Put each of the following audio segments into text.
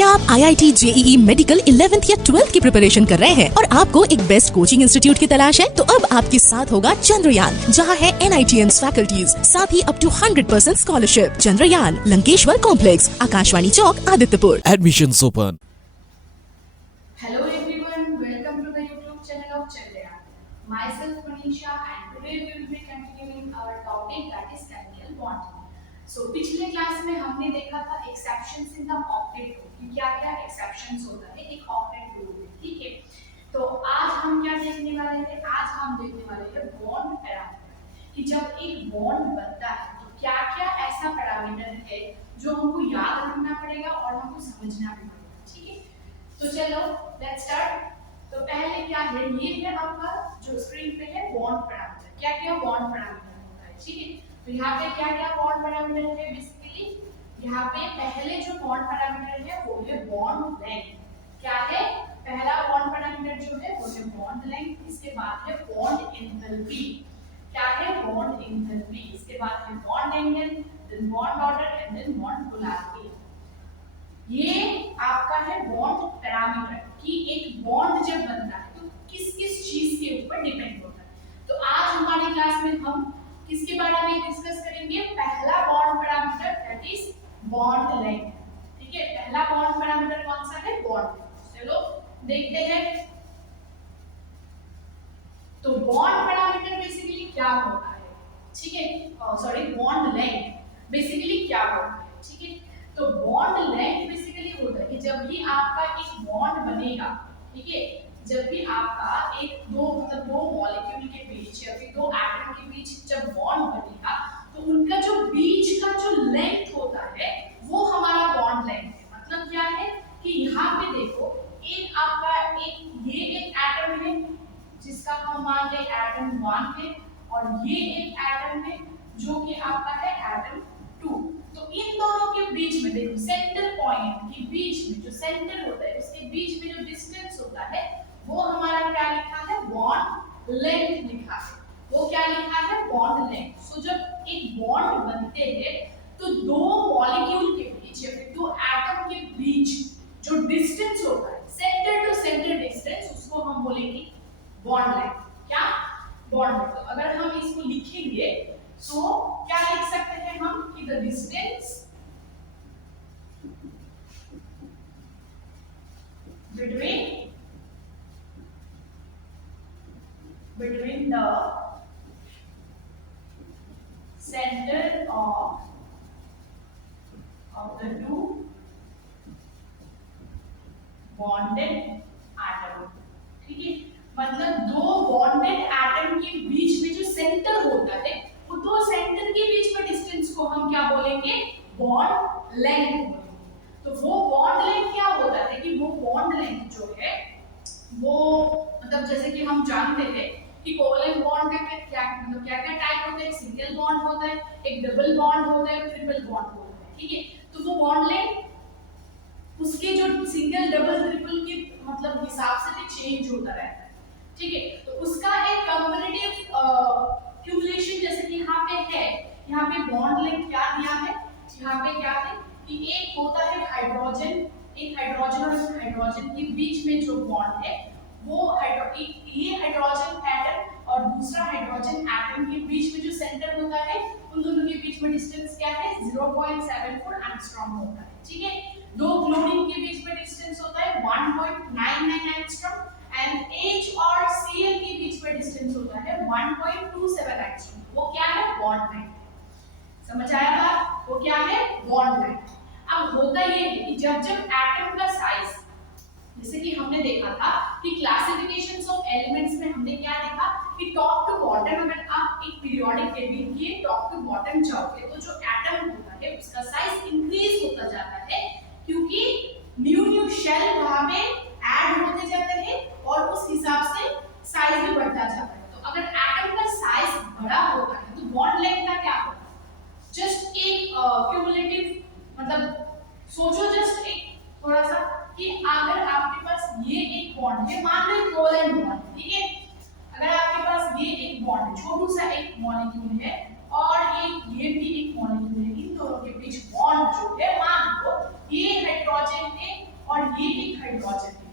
क्या आप IIT JEE medical 11th या 12th की प्रिपरेशन कर रहे हैं और आपको एक बेस्ट कोचिंग इंस्टीट्यूट की तलाश है? तो अब आपके साथ होगा चंद्रयान, जहां है NITN फैकल्टीज, साथ ही up to 100% scholarship. Chandrayaan, Lankeshwar complex, Akashvani Chowk, Adityapur. Admissions open. Hello everyone, welcome to the YouTube channel of Chandrayaan. Myself Manisha and today we will be continuing our topic that is chemical bonding. So पिछले class में हमने देखा था exceptions in the octet group कि क्या-क्या exceptions होता है एक octet group में, ठीक है? तो आज हम क्या देखने वाले थे? आज हम देखने वाले थे bond parameter कि जब एक bond बनता है तो क्या-क्या ऐसा parameter है जो हमको याद रखना पड़ेगा और हमको समझना भी पड़ेगा, ठीक है? तो चलो लेट्स स्टार्ट। तो पहले क्या है, ये है आपका जो स्क्रीन पे है बॉन्ड पैरामीटर। क्या क्या बॉन्ड पैरामीटर होता है, ठीक है? तो यहाँ पे क्या क्या बॉन्ड पैरामीटर है बेसिकली, यहाँ पे पहले जो बॉन्ड पैरामीटर है वो है बॉन्ड लेंथ। क्या है पहला बॉन्ड पैरामीटर जो है वो है बॉन्ड लेंथ। इसके बाद है बॉन्ड एंथैल्पी। क्या है बॉन्ड एंथैल्पी। इसके बाद है bond angle, then bond order and then bond polarity. ये आपका है बॉन्ड पैरामीटर कि एक बॉन्ड जब बनता है तो किस किस चीज के ऊपर डिपेंड होता है। तो आज हमारी क्लास में हम किसके बारे में डिस्कस करेंगे? पहला bond parameter that is bond length, ठीक है? पहला बॉन्ड पैरामीटर कौन सा है? Bond length. चलो देखते हैं। तो बॉन्ड पैरामीटर बेसिकली क्या होता है, ठीक है? सॉरी, बॉन्ड लेंथ बेसिकली क्या होता है, ठीक है? तो बॉन्ड लेंथ बेसिकली होता है कि जब भी आपका एक बॉन्ड बनेगा, ठीक है, जब भी आपका एक दो मॉलिक्यूल के बीच या फिर दो एटम के बीच जब बॉन्ड बनेगा तो उनका जो बीच का जो लेंथ होता है वो हमारा बॉन्ड लेंथ है। मतलब क्या है कि यहाँ पे देखो एक आपका ये एक एटम है जिसका हम मान लें एटम 1 है और ये एक एटम है जो कि आपका है एटम 2। तो इन दोनों के बीच में देखो सेंटर पॉइंट के बीच में जो सेंटर होता है उसके बीच में जो डिस्टेंस होता है वो हमारा क्या लिखा है? बॉन्ड लेंथ लिखा है। वो क्या लिखा है? Bond length. सो जब एक बॉन्ड बनते हैं तो दो मॉलिक्यूल के बीच या फिर दो एटम के बीच जो डिस्टेंस होता है सेंटर टू सेंटर डिस्टेंस उसको हम बोलेंगे बॉन्ड लेंथ। क्या? Bond length. तो अगर हम इसको लिखेंगे तो क्या लिख सकते हैं हम कि the distance between the center of the two bonded atom, ठीक है? मतलब दो बॉन्डेड एटम के बीच में जो सेंटर होता है वो दो सेंटर के बीच में डिस्टेंस को हम क्या बोलेंगे? बॉन्ड लेंथ बोलेंगे। तो वो बॉन्ड लेंथ क्या होता है कि वो बॉन्ड लेंथ जो है वो मतलब जैसे कि हम जानते थे कि कोवलेंट बॉन्ड का क्या मतलब क्या क्या टाइप होता है? एक सिंगल बॉन्ड होता है, एक डबल बॉन्ड होता है, ट्रिपल बॉन्ड होता है, ठीक है? तो वो बॉन्ड लेंथ उसके जो सिंगल डबल ट्रिपल के मतलब हिसाब से भी चेंज होता रहता है, ठीक है? तो उसका एक कंपैरेटिव क्यूमुलेशन जैसे कि यहाँ पे है, यहाँ पे बॉन्ड लेंथ क्या दिया है? यहाँ पे क्या है कि एक होता है हाइड्रोजन, एक हाइड्रोजन और इस हाइड्रोजन के बीच में जो बॉन्ड है वो ये हाइड्रोजन एटम और दूसरा हाइड्रोजन एटम के बीच में जो सेंटर होता है उन दोनों के बीच में डिस्टेंस क्या है? 0.74 एंगस्ट्रॉम होता है, ठीक है? दो क्लोरीन के बीच में डिस्टेंस होता है 1.99 एंगस्ट्रॉम एंड H और Cl के बीच में डिस्टेंस होता है 1.27 एंगस्ट्रॉम। वो क्या है? Bond length. समझ आया बात? वो क्या है? Bond length. अब होता ये है कि जब जब एटम का साइज जैसे कि हमने देखा था कि क्लासिफिकेशंस ऑफ एलिमेंट्स में हमने क्या देखा कि टॉप टू बॉटम अगर आप एक पीरियोडिक टेबल के टॉप टू बॉटम जाओगे तो जो एटम होता है उसका साइज इंक्रीज होता जाता है क्योंकि न्यू शेल वहां पे ऐड होते जाते हैं और उस हिसाब से साइज भी बढ़ता जाता है। तो अगर एटम का साइज बड़ा होता है तो बॉन्ड लेंथ का क्या होता है? जस्ट एक क्यूमुलेटिव मतलब सोचो जस्ट एक थोड़ा सा कि अगर आपके पास ये एक बॉन्ड है, मान लो कोवलेंट बॉन्ड, ठीक है? अगर आपके पास ये एक बॉन्ड है, छोटू सा एक मॉलिक्यूल है और ये भी एक मॉलिक्यूल है, इन दोनों के बीच बॉन्ड जो है मान लो ये हाइड्रोजन है ये एक हाइड्रोजन है,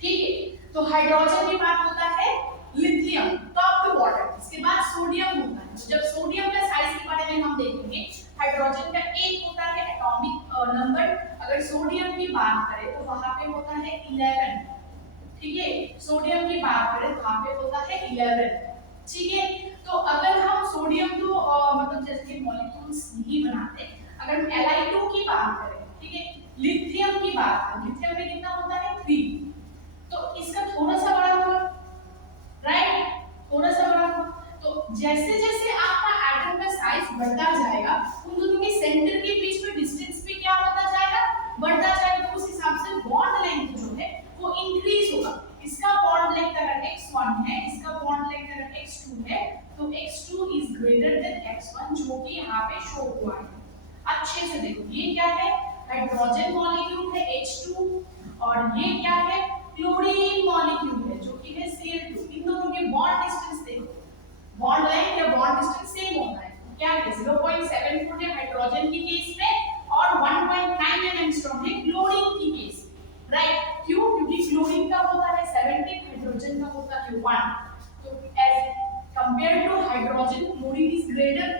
ठीक है। तो हाइड्रोजन के बाद होता है लिथियम टॉप टू बॉटम, इसके बाद सोडियम होता है। तो जब सोडियम का साइज के बारे में हम देखेंगे, हाइड्रोजन का एक होता है एटॉमिक नंबर, अगर सोडियम की बात करें तो वहां पे होता है 11, ठीक है। सोडियम की बात करें तो वहां पे होता है 11, ठीक है। तो अगर हम सोडियम तो मतलब जैसे कि मॉलिक्यूल्स नहीं बनाते, अगर हम Li2 की बात करें, ठीक है, लिथियम की बात करें, लिथियम में कितना होता है 3, तो इसका थोड़ा सा बड़ा होगा, राइट, थोड़ा सा बड़ा होगा। तो जैसे जैसे आपका एटम का साइज बढ़ता जाएगा, उन दोनों के सेंटर के बीच में डिस्टेंस भी क्या होता जाएगा, बढ़ता जाएगा। तो उस हिसाब से बॉन्ड लेंथ जो है वो इंक्रीज होगा। इसका बॉन्ड लेंथ अगर x1 है, इसका बॉन्ड लेंथ अगर x2 है, तो x2 is greater than x1, जो कि यहाँ पे शो हुआ है। अच्छे से देखो, ये क्या है, हाइड्रोजन मॉलिक्यूल है H2, और ये क्या है, क्लोरीन मॉलिक्यूल है जो कि है Cl2। इन दोनों के बॉन्ड डिस्टेंस देखो, बॉन्ड लेंथ या बॉन्ड डिस्टेंस सेम होता है। क्या है, 0.74 है हाइड्रोजन की केस में और 1.9 एंगस्ट्रॉम है क्लोरीन की केस में, राइट। क्यों, क्योंकि क्लोरीन का होता है 70, हाइड्रोजन का होता है 1। तो as compare to hydrogen, chlorine is greater,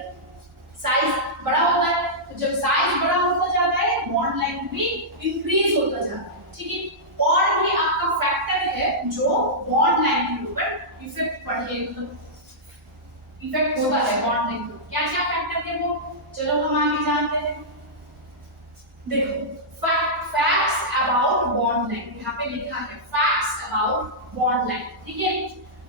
size बड़ा होता है। तो जब साइज बड़ा होता जाता है, बॉन्ड लेंथ भी इंक्रीज होता जाता है, ठीक है। और भी आपका फैक्टर है जो बॉन्ड लेंथ के ऊपर इफेक्ट पड़े, इफेक्ट होता है बॉन्ड लेंथ। क्या क्या फैक्टर है वो, चलो हम आगे जानते हैं। देखो, फैक्ट्स अबाउट बॉन्ड लेंथ, यहाँ पे लिखा है फैक्ट्स अबाउट बॉन्ड लेंथ, ठीक है।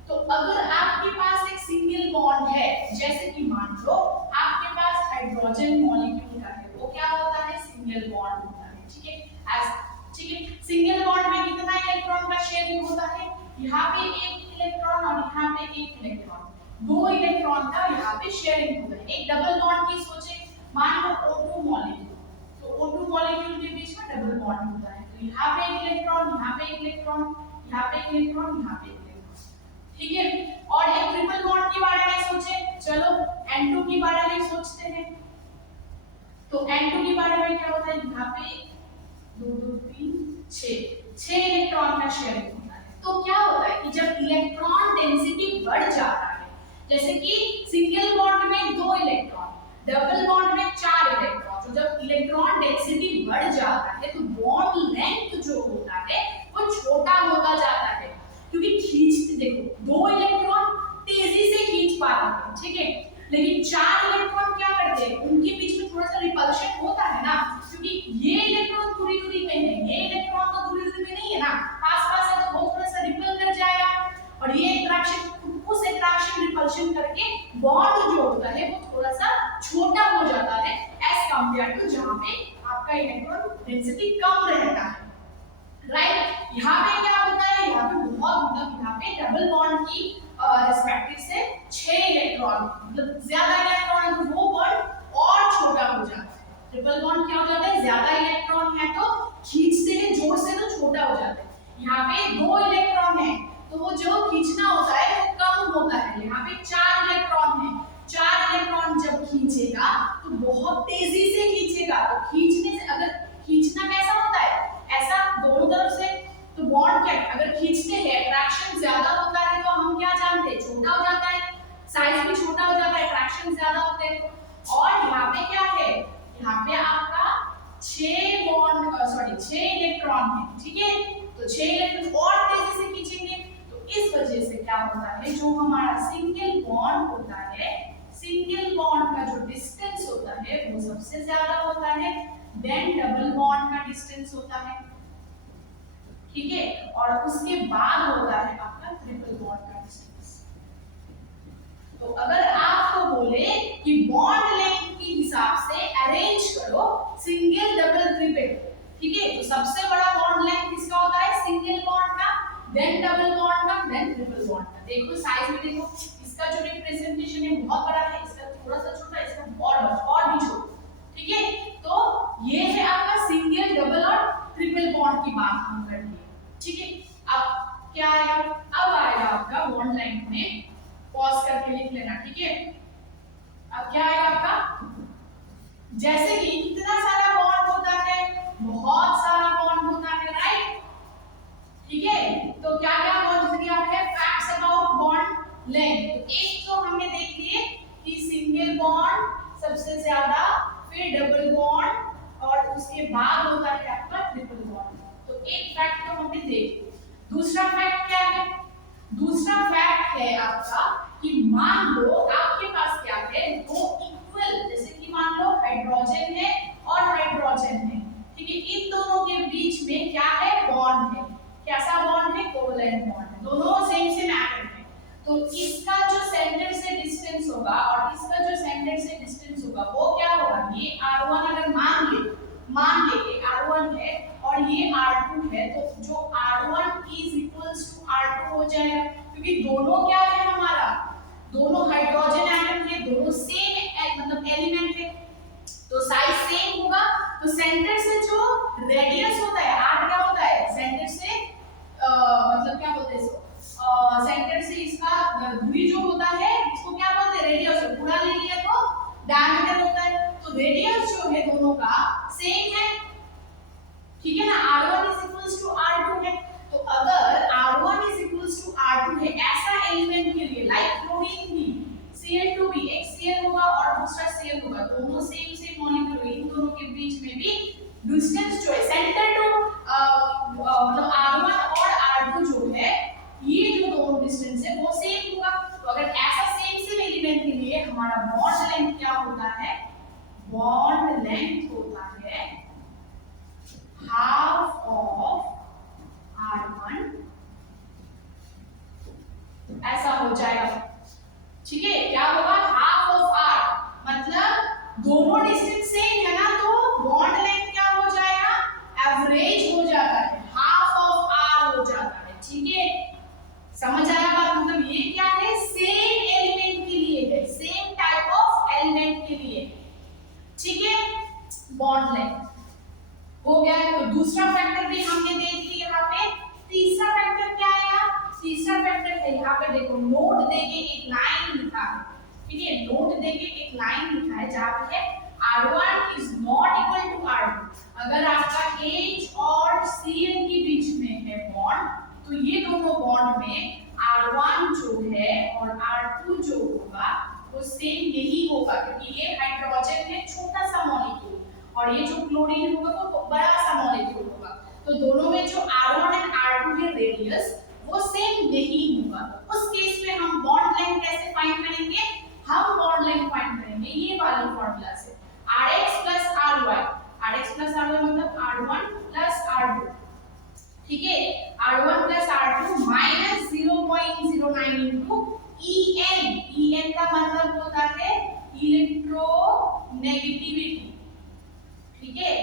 तो अगर आपके पास एक सिंगल बॉन्ड है, जैसे कि मान लो आपके पास हाइड्रोजन मॉलिक्यूल का है, वो क्या होता है, सिंगल बॉन्ड होता है, ठीक है। ठीक है, सिंगल बॉन्ड में कितना इलेक्ट्रॉन का शेयरिंग होता है, यहाँ पे एक इलेक्ट्रॉन और यहाँ पे एक इलेक्ट्रॉन, 2 इलेक्ट्रॉन का यहाँ पे शेयरिंग होता है। एक डबल बॉन्ड की सोचे, मान लो O2 मॉलिक्यूल, तो O2 मॉलिक्यूल के बीच में डबल बॉन्ड होता है। तो यहाँ पे एक इलेक्ट्रॉन, यहाँ पे एक इलेक्ट्रॉन, यहाँ पे एक इलेक्ट्रॉन, यहाँ पे एक इलेक्ट्रॉन, ठीक है। और एक ट्रिपल बॉन्ड के बारे में सोचे, चलो N2 के बारे में सोचते हैं। तो N2 के बारे में क्या होता है, यहाँ पे 2 2 3 6 इलेक्ट्रॉन का शेयरिंग होता है। तो क्या होता है कि जब इलेक्ट्रॉन डेंसिटी बढ़ जाता है, जैसे कि सिंगल बॉन्ड में 2 इलेक्ट्रॉन, डबल बॉन्ड में 4 इलेक्ट्रॉन, तो जब इलेक्ट्रॉन डेंसिटी बढ़ जाता है तो बॉन्ड लेंथ जो होता है वो छोटा होता जाता है, क्योंकि खींचते, देखो 2 इलेक्ट्रॉन तेजी से खींच पाते हैं, ठीक है, लेकिन 4 इलेक्ट्रॉन क्या करते हैं, उनके बीच में थोड़ा सा रिपल्शन होता है ना, क्योंकि ये इलेक्ट्रॉन दूरी दूरी पे है, ये इलेक्ट्रॉन तो दूरी दूरी पे नहीं है ना, पास-पास है, तो वो थोड़ा सा रिपल कर जाएगा, और ये इंटरेक्शन, उस इंटरेक्शन रिपल्शन करके बॉन्ड जो होता है वो थोड़ा सा छोटा हो जाता है एज कंपेयर टू जहां पे आपका इलेक्ट्रॉन डेंसिटी कम रहता है, राइट। यहाँ पे क्या होता है, यहाँ पे बहुत, मतलब यहाँ पे डबल बॉन्ड की रिस्पेक्टिव से 6 इलेक्ट्रॉन, मतलब ज्यादा इलेक्ट्रॉन है तो वो बॉन्ड और छोटा हो जाता है। ट्रिपल बॉन्ड क्या हो जाता है, ज्यादा इलेक्ट्रॉन है तो खींचते हैं जोर से तो छोटा हो जाता है। यहाँ पे 2 इलेक्ट्रॉन है तो वो जो खींचना होता है वो कम होता है। यहाँ पे 4 इलेक्ट्रॉन है, 4 इलेक्ट्रॉन जब खींचेगा तो बहुत तेजी से खींचेगा, तो खींचने से, अगर खींचना कैसा होता है, ऐसा दोनों तरफ से, तो बॉन्ड क्या, अगर खींचते हैं अट्रैक्शन ज्यादा होता है तो हम क्या जानते हैं, छोटा हो जाता है, साइज भी छोटा हो जाता है, अट्रैक्शन ज्यादा होते हैं। और यहाँ पे क्या है, यहाँ पे आपका 6 इलेक्ट्रॉन है, ठीक है, तो 6 इलेक्ट्रॉन और तेजी से खींचेंगे, तो इस वजह से क्या होता है, जो हमारा सिंगल बॉन्ड होता है, सिंगल बॉन्ड का जो डिस्टेंस होता है वो सबसे ज्यादा होता है देन डबल बॉन्ड का डिस्टेंस होता है, ठीक है, और उसके बाद होता है आपका ट्रिपल बॉन्ड का डिस्टेंस। तो अगर आपको बोले कि बॉन्ड लेंथ के हिसाब से अरेंज करो सिंगल डबल ट्रिपल, ठीक है, तो सबसे बड़ा बॉन्ड लेंथ किसका होता है, सिंगल बॉन्ड का, देन डबल बॉन्ड का, देन ट्रिपल बॉन्ड का। देखो साइज में देखो, इसका जो रिप्रेजेंटेशन है बहुत बड़ा है, इसका थोड़ा सा छोटा, इसका और भी छोटा, ठीक है। तो ये है आपका सिंगल, डबल और ट्रिपल बॉन्ड की बात हम कर लिए, ठीक है। अब क्या आएगा, अब आएगा आपका बॉन्ड लेंथ में, पॉज करके लिख लेना, ठीक है। अब क्या आएगा आपका, जैसे कि कितना सारा बॉन्ड होता है, बहुत सारा बॉन्ड होता है, राइट। एक फैक्ट तो हमने देख लिया। दूसरा फैक्ट क्या है? दूसरा फैक्ट है आपका कि मान लो आपके पास क्या है, दो इक्वल, जैसे कि मान लो हाइड्रोजन है और हाइड्रोजन है, ठीक है, इन दोनों के बीच में क्या है, बॉन्ड है। कैसा बॉन्ड है? कोवलेंट बॉन्ड है, दोनों सेम सेम एटम है। तो इसका जो सेंटर से डिस्टेंस होगा और इसका जो सेंटर से डिस्टेंस होगा वो क्या होगा, ये r1 अगर मान ले कि r1 है और ये r2 है, तो जो r1 is equals to r2 हो जाएगा, क्योंकि दोनों क्या है हमारा, दोनों हाइड्रोजन एटम है, दोनों सेम मतलब एलिमेंट है, तो साइज सेम होगा। तो सेंटर से जो रेडियस होता है, r क्या होता है, सेंटर से मतलब क्या बोलते हैं इसको, सेंटर से इसका दूरी जो होता है इसको क्या बोलते हैं, रेडियस। पूरा ले लिया तो डायमीटर होता है, तो रेडियस जो है दोनों का सेम है, ठीक है ना। r1 is equals to r2 है, तो अगर r1 is equals to r2 है ऐसा एलिमेंट के लिए, लाइक क्लोरीन भी, Cl2 भी, एक Cl होगा और दूसरा Cl होगा, दोनों सेम सेम मॉलिक्यूल, इन दोनों के बीच में भी डिस्टेंस जो है सेंटर टू मतलब r1 और r2 जो है, ये जो दोनों डिस्टेंस है वो सेम होगा। तो अगर ऐसा सेम सेम एलिमेंट के लिए हमारा बॉन्ड लेंथ क्या होता है, बॉन्ड लेंथ होता है half of r1, ऐसा हो जाएगा, ठीक है। क्या होगा, हाफ ऑफ r, मतलब दोनों डिस्टेंस सेम है ना, तो बॉन्ड लेंथ क्या हो जाएगा, एवरेज हो जाता है, हाफ ऑफ r हो जाता है, ठीक है। समझ आया बात, मतलब ये क्या है, सेम एलिमेंट के लिए है, सेम टाइप ऑफ एलिमेंट के लिए, ठीक है, बॉन्ड लेंथ हो गया है। तो दूसरा फैक्टर भी हमने देख लिया यहाँ पे। तीसरा फैक्टर क्या है, तीसरा फैक्टर है यहाँ पे देखो, नोट देके एक लाइन लिखा है, ठीक है, नोट देके एक लाइन लिखा है जहाँ पे r1 is not equal to r2। अगर आपका H और Cl के बीच में है बॉन्ड, तो ये दोनों बॉन्ड में r1 जो है और r2 जो होगा वो सेम नहीं होगा, क्योंकि ये हाइड्रोजन है छोटा सा मॉलिक्यूल और ये जो क्लोरीन होगा वो बड़ा सा मॉलिक्यूल होगा, तो दोनों में जो r1 और r2 के रेडियस वो सेम नहीं होगा। उस केस में हम बॉन्ड लेंथ कैसे फाइंड करेंगे, हम बॉन्ड लेंथ फाइंड करेंगे ये वाली फार्मूला से, rx plus ry, rx plus ry मतलब r1 plus r2, ठीक है, r1 plus r2 minus 0.09 into En का मतलब होता है इलेक्ट्रोनेगेटिविटी, ठीक है,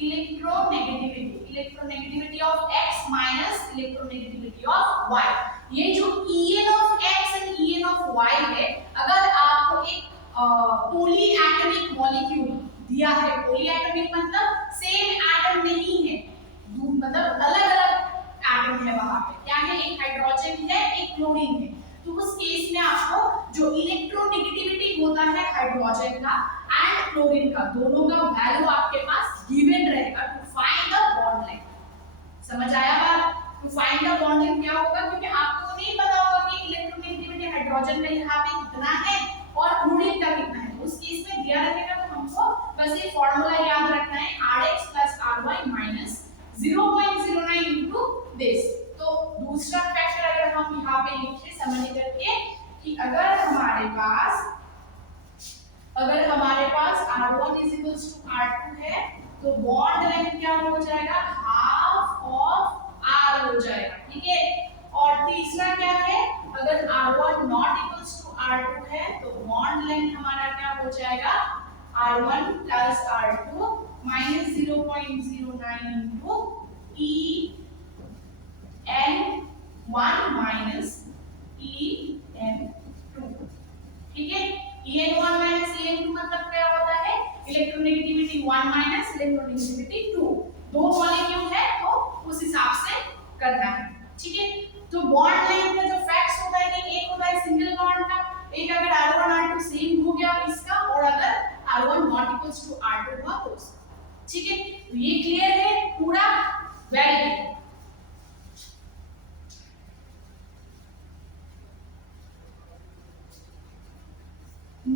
electronegativity of x minus electronegativity of y। ये जो En of x and En of y है, अगर आपको एक पॉली एटॉमिक मॉलिक्यूल दिया है, पॉली एटॉमिक मतलब सेम एटम नहीं है, मतलब अलग-अलग एटम है वहां पे, क्या है, एक हाइड्रोजन है एक क्लोरीन है, तो उस केस में आपको जो इलेक्ट्रोनेगेटिविटी होता है हाइड्रोजन का एंड क्लोरीन का, दोनों का वैल्यू आपके पास गिवन रहेगा to find the bond length. समझ आया बात, to find the bond length क्या होगा, क्योंकि आपको नहीं पता होगा कि इलेक्ट्रोनेगेटिविटी हाइड्रोजन का यहाँ पे कितना है और क्लोरीन का कितना है, उस केस में दिया रहेगा तो हमको बस ये फार्मूला याद रखना है, rx plus ry minus 0.09 into this। तो दूसरा फैक्टर अगर हम यहाँ पे लिखे समझ करके कि अगर हमारे पास r1 is equals to r2 है, तो बॉन्ड लेंथ क्या हो जाएगा, हाफ ऑफ r हो जाएगा, ठीक है। और तीसरा क्या है, अगर r1 not equals to r2 है, तो बॉन्ड लेंथ हमारा क्या हो जाएगा, r1 plus r2 minus 0.09 into En1 minus En2, ठीक है। En1 minus En2 मतलब क्या होता है, इलेक्ट्रोनेगेटिविटी 1 minus इलेक्ट्रोनेगेटिविटी 2, दो मॉलिक्यूल है तो उस हिसाब से करना है, ठीक है। तो बॉन्ड लेंथ में जो फैक्ट्स होता है कि एक होता है सिंगल बॉन्ड का, एक अगर r1 r2 सेम हो गया इसका, और अगर r1 not equals to r2 हुआ तो उसका, ठीक है। तो ये क्लियर है पूरा, वेरी गुड।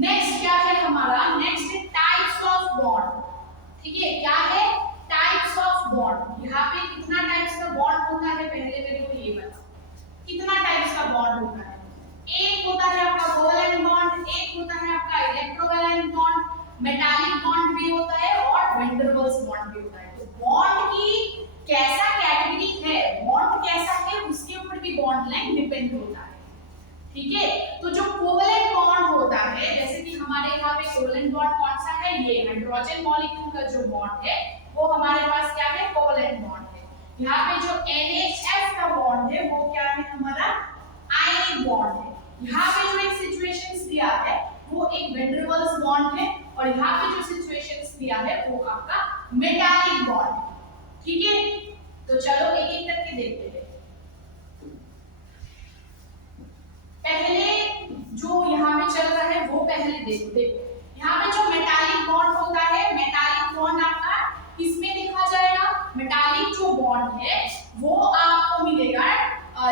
नेक्स्ट क्या है हमारा, नेक्स्ट है टाइप्स ऑफ बॉन्ड, ठीक है, क्या है, टाइप्स ऑफ बॉन्ड। बॉन्ड। यहाँ पे कितना टाइप्स का बॉन्ड होता है पहले मेरे को ये बताओ, कितना टाइप्स का बॉन्ड होता है? एक होता है आपका कोवैलेंट बॉन्ड, एक होता है आपका इलेक्ट्रोवैलेंट बॉन्ड, मेटालिक बॉन्ड भी होता है और वैन डर वाल्स बॉन्ड भी होता है। तो बॉन्ड की कैसा कैटेगरी है, बॉन्ड कैसा है, उसके ऊपर भी बॉन्ड लेंथ डिपेंड होता है। ठीक है, तो जो कोवैलेंट बॉन्ड होता है, जैसे कि हमारे यहाँ पे कोवैलेंट बॉन्ड कौन सा है, ये हाइड्रोजन मॉलिक्यूल का जो बॉन्ड है वो हमारे पास क्या है, कोवैलेंट बॉन्ड है। यहाँ पे जो NHF का बॉन्ड है वो क्या है, हमारा आयनिक बॉन्ड है। यहाँ पे जो एक सिचुएशंस दिया है वो एक वैन डर वाल्स बॉन्ड है और यहाँ पे जो सिचुएशंस दिया है वो आपका मेटालिक बॉन्ड है। ठीक है, तो चलो एक एक करके देखते हैं। पहले जो यहाँ पे चल रहा है वो पहले देखो। यहाँ पे जो मेटालिक बॉन्ड होता है, मेटालिक बॉन्ड आपका किसमें लिखा जाएगा, मेटालिक जो बॉन्ड है वो आपको मिलेगा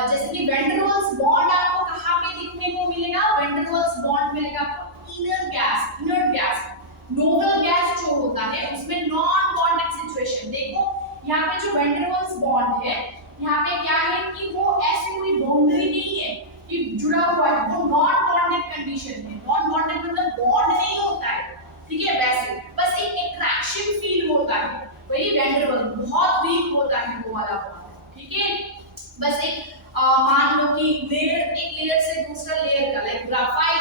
जैसे कि वैन डर वाल्स बॉन्ड आपको कहाँ पे दिखने को मिलेगा, वैन डर वाल्स बॉन्ड मिलेगा आपको इनर गैस, नोबल गैस जो होता है उसमें नॉन बॉन्डेड सिचुएशन। देखो यहाँ पे जो वैन डर वाल्स बॉन्ड है, यहाँ पे क्या है कि वो ऐसी कोई बाउंड्री नहीं है कि जुड़ा हुआ है, वो नॉन बॉन्डेड कंडीशन है। नॉन बॉन्डेड मतलब बॉन्ड नहीं होता है, ठीक है, वैसे बस एक अट्रैक्शन फील होता है, वही वैन डर वाल्स बहुत वीक होता है वो वाला बॉन्ड। ठीक है, बस एक मान लो कि लेयर, एक लेयर से दूसरा लेयर का, लाइक ग्राफाइट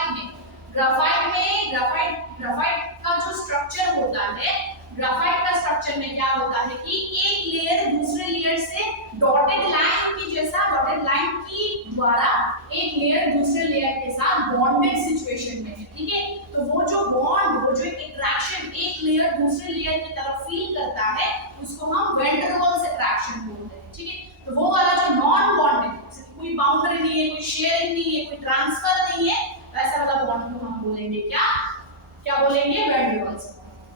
का जो स्ट्रक्चर होता है, ग्राफाइट का स्ट्रक्चर में क्या होता है कि एक लेयर दूसरे लेयर से डॉटेड लाइन की जैसा, डॉटेड लाइन की द्वारा एक लेयर दूसरे लेयर के साथ बॉन्डेड सिचुएशन में है। ठीक है, तो वो जो बॉन्ड, वो जो एक अट्रैक्शन एक लेयर दूसरे लेयर की तरफ फील करता है उसको हम वैन डर वाल्स अट्रैक्शन बोलते हैं। ठीक है, तो वो वाला जो नॉन बॉन्डेड, कोई बाउंड्री नहीं है, कोई शेयरिंग नहीं है, कोई ट्रांसफर नहीं है, वैसा वाला बॉन्ड को हम बोलेंगे क्या बोलेंगे, van der Waals.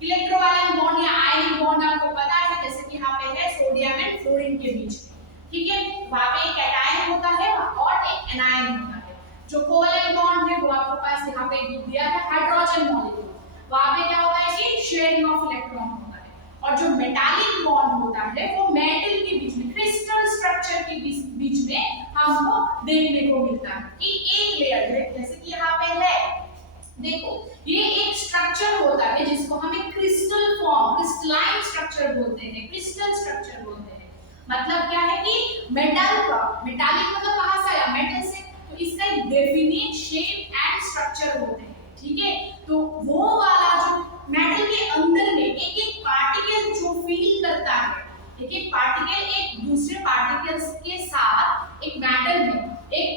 Electrovalent bond या आयनिक बॉन्ड आपको पता है, जैसे कि यहाँ पे है सोडियम एंड फ्लोरीन के बीच में। ठीक है, वहां पे एक कैटायन होता है और एक एनायन होता है। जो कोवैलेंट बॉन्ड है वो आपके पास यहाँ पे दिया है हाइड्रोजन मॉलिक्यूल, वहां पे क्या होता है कि शेयरिंग ऑफ इलेक्ट्रॉन होता है। और जो मेटालिक बॉन्ड होता है वो मेटल के बीच में, क्रिस्टल स्ट्रक्चर के बीच में हमको देखने को मिलता है कि एक लेयर है, जैसे कि यहाँ पे है, देखो ये एक स्ट्रक्चर होता है जिसको हम एक क्रिस्टल फॉर्म, क्रिस्टलाइन स्ट्रक्चर बोलते हैं, क्रिस्टल स्ट्रक्चर बोलते हैं। मतलब क्या है कि मेटल का, मेटालिक मतलब कहां से आया, मेटल से, तो इसका एक डेफिनिट शेप एंड स्ट्रक्चर होते हैं। ठीक है, तो वो वाला जो मेटल के अंदर में एक एक पार्टिकल जो फील करता है, एक एक पार्टिकल एक दूसरे पार्टिकल्स के साथ, एक मेटल में, एक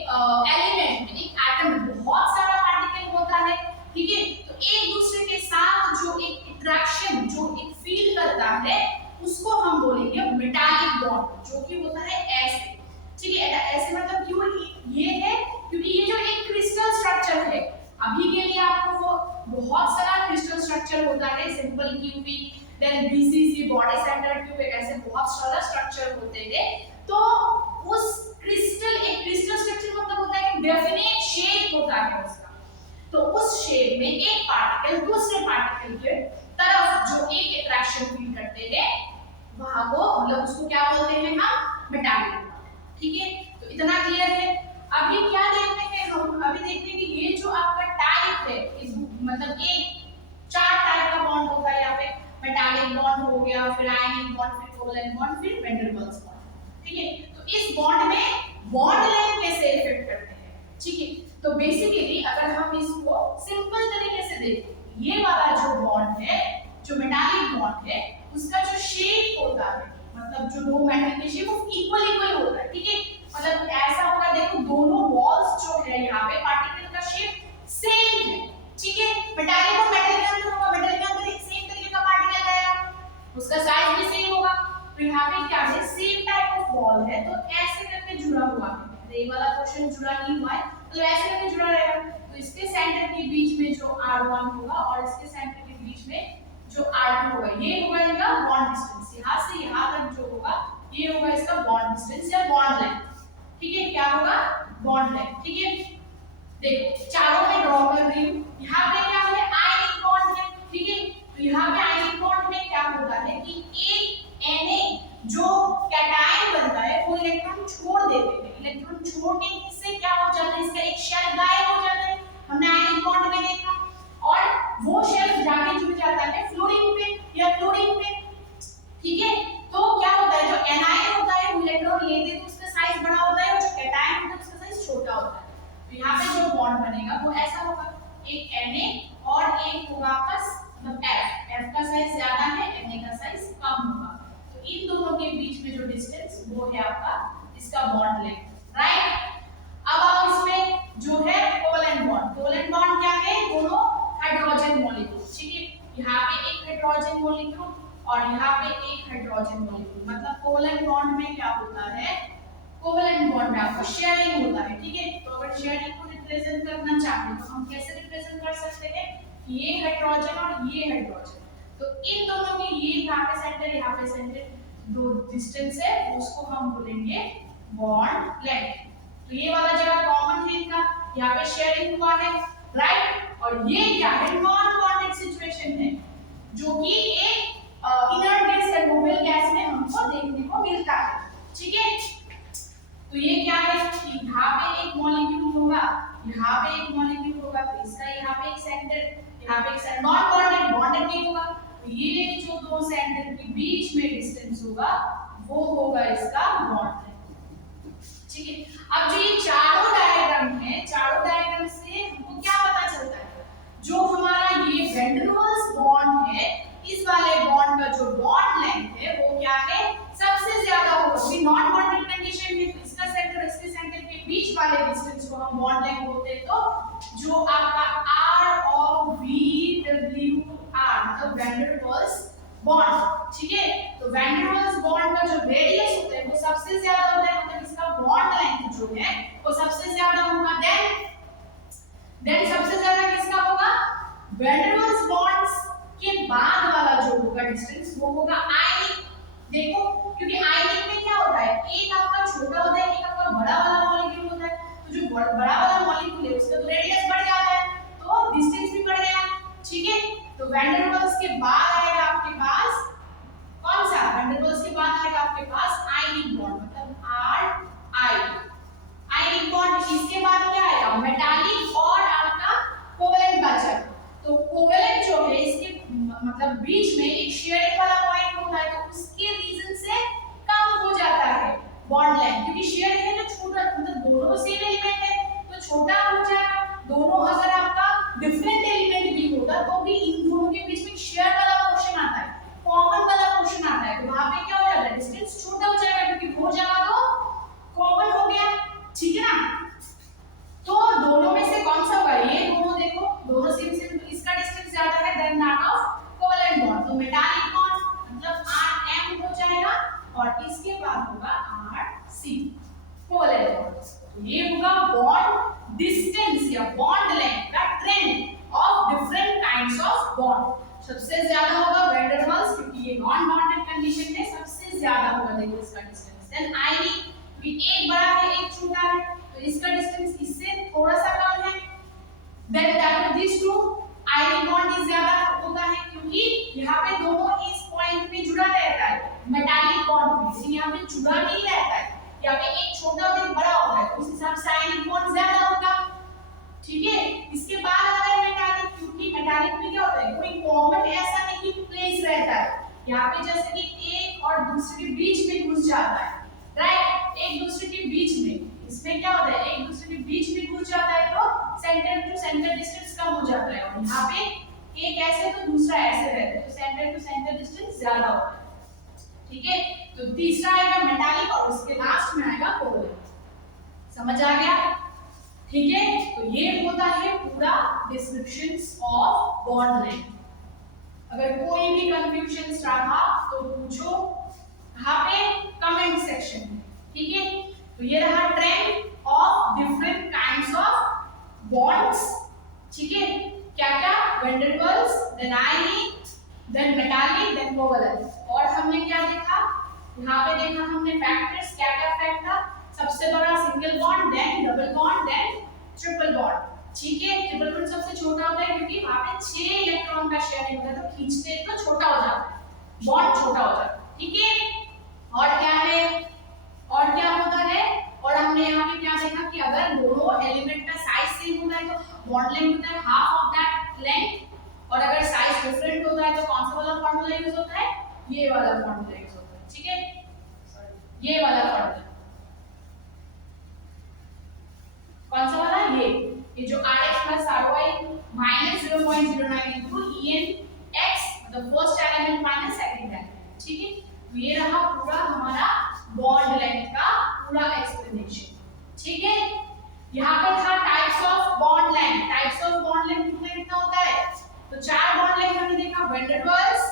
एलिमेंट में, एक एटम में बहुत सारा पार्टिकल होता है। ठीक है, तो एक दूसरे के साथ जो एक अट्रैक्शन, जो एक फील करता है उसको हम बोलेंगे मेटालिक बॉन्ड, जो कि होता है ऐसे। ठीक है, ऐसे मतलब क्यों ये है, क्योंकि ये जो एक क्रिस्टल स्ट्रक्चर है, अभी के लिए आपको वो बहुत सारा क्रिस्टल स्ट्रक्चर होता है, simple cubic, then BCC body centre cubic, ऐसे बहुत सारा स्ट्रक्चर होते हैं। तो उस क्रिस्टल, एक क्रिस्टल स्ट्रक्चर मतलब होता है कि डेफिनेट शेप होता है उसका। तो उस शेप में एक पार्टिकल दूसरे पार्टिकल के तरफ जो एक अट्रैक्शन फील करते हैं वहां को, मतलब उसको क्या बोलते हैं हम, मेटालिक। ठीक है, तो इतना क्लियर है। अभी क्या देखते हैं हम, अभी देखते हैं कि ये जो आपका टाइप है, इस मतलब एक 4 टाइप का बॉन्ड होता है यहाँ पे, मेटालिक बॉन्ड हो गया, फिर आयनिक बॉन्ड, फिर कोवैलेंट बॉन्ड, फिर वैन डर वाल्स बॉन्ड। ठीक है, तो इस बॉन्ड में बॉन्ड लेंथ कैसे इफेक्ट करते हैं। ठीक है, तो बेसिकली अगर हम इसको सिंपल तरीके से देखें, ये वाला जो बॉन्ड है, जो मेटालिक बॉन्ड है, उसका जो शेप होता है, मतलब जो दो मेटल के शेप वो इक्वल होता है। ठीक है, मतलब ऐसा होगा, देखो दोनों वॉल्स जो है यहाँ पे पार्टिकल का शेप सेम है। ठीक है, मेटालिक और मेटल के अंदर होगा, मेटल के अंदर एक सेम तरीके का पार्टिकल आएगा, उसका साइज भी सेम होगा। तो यहाँ पे क्या है, सेम टाइप ऑफ वॉल है, तो ऐसे करके जुड़ा हुआ है। ये वाला पोर्शन जुड़ा नहीं हुआ है, तो ऐसे करके जुड़ा रहेगा। तो इसके सेंटर के बीच में जो R1 होगा और इसके सेंटर के बीच में जो R2 होगा, ये होगा इनका बॉन्ड डिस्टेंस। यहाँ से यहाँ तक जो होगा ये होगा इसका बॉन्ड डिस्टेंस या बॉन्ड लेंथ। ठीक है, क्या होगा, बॉन्ड लेंथ। ठीक है, देखो चारों में ड्रॉ कर रही हूँ। यहाँ पे क्या है, आयनिक बॉन्ड है। ठीक है, तो यहाँ पे आयनिक बॉन्ड में क्या होता है कि एक Na जो छोड़ने से क्या हो जाता है, इसका एक शेल गायब हो जाता है, हमने आयनिक बॉन्ड में देखा, और वो शेल जाके जुड़ जाता है फ्लोरीन पे या क्लोरीन पे, ठीक है। तो क्या होता है, जो एनायन होता है इलेक्ट्रॉन लेते तो उसका साइज बड़ा होता है, और जो कैटायन होता है उसका साइज छोटा होता है। तो यहाँ पे जो बॉन्ड बनेगा वो ऐसा होगा, एक Na और एक होगा आपका मतलब F का साइज ज्यादा है, Na का साइज कम होगा, तो इन दोनों के बीच में जो डिस्टेंस वो है आपका इसका बॉन्ड लेंथ, राइट। अब आप इसमें जो है कोवेलेंट बॉन्ड क्या है, दोनों हाइड्रोजन मॉलिक्यूल, ठीक है। यहाँ पे एक हाइड्रोजन मॉलिक्यूल और यहाँ पे एक हाइड्रोजन मॉलिक्यूल, मतलब कोवेलेंट बॉन्ड में क्या होता है, कोवेलेंट बॉन्ड में आपको शेयरिंग होता है, ठीक है। तो अगर शेयरिंग को रिप्रेजेंट करना चाहते हैं तो हम कैसे रिप्रेजेंट कर सकते हैं, ये हाइड्रोजन और ये हाइड्रोजन, तो इन दोनों के ये यहाँ पे सेंटर दो डिस्टेंस है, उसको हम बोलेंगे बॉन्ड लेंथ। तो ये वाला जगह कॉमन है इनका, यहाँ पे शेयरिंग हुआ है, राइट। और ये क्या है, नॉन बॉन्डेड सिचुएशन है, जो कि एक इनर्ट गैस है, नोबल गैस में हमको देखने को मिलता है, ठीक है। तो ये क्या है कि यहाँ पे एक मॉलिक्यूल होगा, यहाँ पे एक मॉलिक्यूल होगा, तो इसका यहाँ पे एक सेंटर, यहाँ पे एक सेंटर, नॉन बॉन्डेड, बॉन्डेड नहीं होगा, तो ये जो दो सेंटर के बीच में डिस्टेंस होगा वो होगा इसका बॉन्ड लेंथ, ठीक है। अब जो ये चारों डायग्राम है, चारों डायग्राम से हमको क्या पता चलता है, जो हमारा ये वैन डेर वाल्स बॉन्ड है, इस वाले बॉन्ड का जो बॉन्ड लेंथ है वो क्या है, सबसे ज्यादा होगा, क्योंकि नॉन बॉन्डेड कंडीशन में तो इसका सेंटर और इसके सेंटर के बीच वाले डिस्टेंस को हम बॉन्ड लेंथ बोलते हैं। तो जो आपका R ऑफ VWR मतलब वैन डेर वाल्स बॉन्ड, ठीक है। तो वैन डेर वाल्स बॉन्ड का जो रेडियस होता है वो सबसे ज्यादा होता है, मतलब इसका बॉन्ड लेंथ जो है वो सबसे ज्यादा होगा। देन सबसे ज्यादा किसका होगा, वैन डेर वाल्स बॉन्ड्स के बाद वाला जो होगा डिस्टेंस वो होगा आयनिक। देखो क्योंकि आयनिक में क्या होता है, एक आपका छोटा होता है, एक आपका बड़ा वाला मॉलिक्यूल होता है, तो जो बड़ा वाला मॉलिक्यूल है उसका तो रेडियस बढ़ जाता है, तो डिस्टेंस भी बढ़ गया, ठीक है। तो वैन डेर वाल्स के बाद आएगा आपके पास कौन सा, वैन डेर वाल्स के बाद आएगा आपके पास आयनिक बॉन्ड, मतलब आयनिक बॉन्ड। इसके बाद क्या आएगा, मेटालिक और आपका कोवेलेंट बचा। तो कोवेलेंट जो है इसके मतलब बीच में एक शेयरिंग वाला पॉइंट होता है, तो उसके रीजन से कम हो जाता है बॉन्ड लेंथ, क्योंकि शेयरिंग है तो छोटा, मतलब दोनों सेम एलिमेंट है तो छोटा हो जाएगा। दोनों अगर आपका डिफरेंट एलिमेंट भी होगा तो भी इन दोनों के बीच में शेयर वाला पोर्शन आता है, कॉमन वाला पोर्शन आता है, तो वहां पे क्या हो जाता है, डिस्टेंस छोटा हो जाएगा, क्योंकि वो जगह तो कॉमन हो गया, ठीक है ना। तो दोनों में से कौन सा होगा, ये दोनों देखो दोनों सेम, तो इसका डिस्टेंस ज्यादा है then that of covalent bond. तो मेटालिक बॉन्ड मतलब Rm हो जाएगा और इसके बाद होगा Rc कोवेलेंट बॉन्ड। तो ये होगा बॉन्ड डिस्टेंस या बॉन्ड लेंथ का trend of different kinds of bond. सबसे ज्यादा होगा वैन डेर वाल्स, क्योंकि ये नॉन बॉन्डेड कंडीशन में सबसे ज्यादा होगा, देखो इसका डिस्टेंस। देन आयनिक भी एक बड़ा है एक छोटा है, तो इसका डिस्टेंस इससे थोड़ा सा कम है। Then that of this to ionic bond is ज्यादा होता है, क्योंकि यहाँ पे दोनों इस पॉइंट पे जुड़ा रहता है, मेटालिक बॉन्ड भी इसलिए यहाँ पे जुड़ा नहीं रहता है, यहाँ पे एक छोटा और एक बड़ा होता है, तो उस हिसाब से आयनिक बॉन्ड ज्यादा होगा, ठीक है। इसके बाद आता है मेटालिक, क्योंकि मेटालिक में क्या होता है, कोई कॉमन ऐसा नहीं प्लेस रहता है, यहाँ पे जैसे कि एक और दूसरे के बीच में घुस जाता है, राइट, एक दूसरे के बीच में, इसमें क्या होता है एक दूसरे के बीच में घुस जाता है, तो सेंटर टू सेंटर डिस्टेंस कम हो जाता है, और यहाँ पे एक ऐसे तो दूसरा ऐसे रहता है, तो सेंटर टू सेंटर डिस्टेंस ज्यादा होता है, ठीक है। तो तीसरा आएगा मेटालिक और उसके लास्ट में आएगा कोवेलेंट। समझ आ गया, ठीक है। तो ये होता है पूरा डिस्क्रिप्शंस ऑफ बॉन्ड लेंथ। अगर कोई भी कंफ्यूजन रहा तो पूछो यहाँ पे कमेंट सेक्शन में, ठीक है। तो ये रहा trend of different kinds of bonds, ठीक है। क्या क्या, van der Waals, then ionic, then metallic, then covalent. और हमने क्या देखा, यहाँ पे देखा हमने फैक्टर्स, क्या क्या फैक्टर, सबसे बड़ा single bond, then double bond, then triple bond, ठीक है। ट्रिपल बॉन्ड सबसे छोटा होता है, क्योंकि वहां पे 6 इलेक्ट्रॉन का शेयरिंग होता है, तो खींचते तो छोटा हो जाता है, बॉन्ड छोटा हो जाता है, ठीक है। और क्या है, और क्या होता है, और हमने यहाँ पे क्या ये वाला फॉर्मूला कौन सा वाला, ये जो rx plus ry minus 0.09 into en x मतलब first element minus second element, ठीक है। तो ये रहा पूरा हमारा बॉन्ड लेंथ का पूरा एक्सप्लेनेशन, ठीक है। यहाँ पे था types of bond length, types of bond length कितना होता है, तो चार बॉन्ड लेंथ हमने देखा, van der Waals,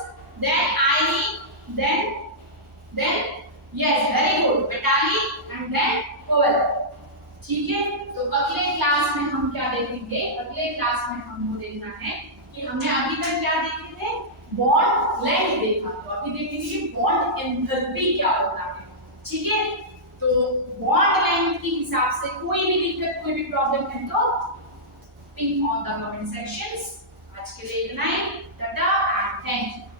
then ionic, then yes very good metallic and then covalent, ठीक है। तो अगले क्लास में हम क्या देखेंगे, अगले क्लास में हमको देखना है कि हमने अभी तक क्या देखे थे, बॉन्ड लेंथ देखा, तो अभी देखेंगे कि बॉन्ड एंथैल्पी क्या होता है, ठीक है। तो बॉन्ड लेंथ के हिसाब से कोई भी दिक्कत, कोई भी प्रॉब्लम है तो ping on the comment sections. आज के लिए इतना ही, टाटा एंड थैंक यू।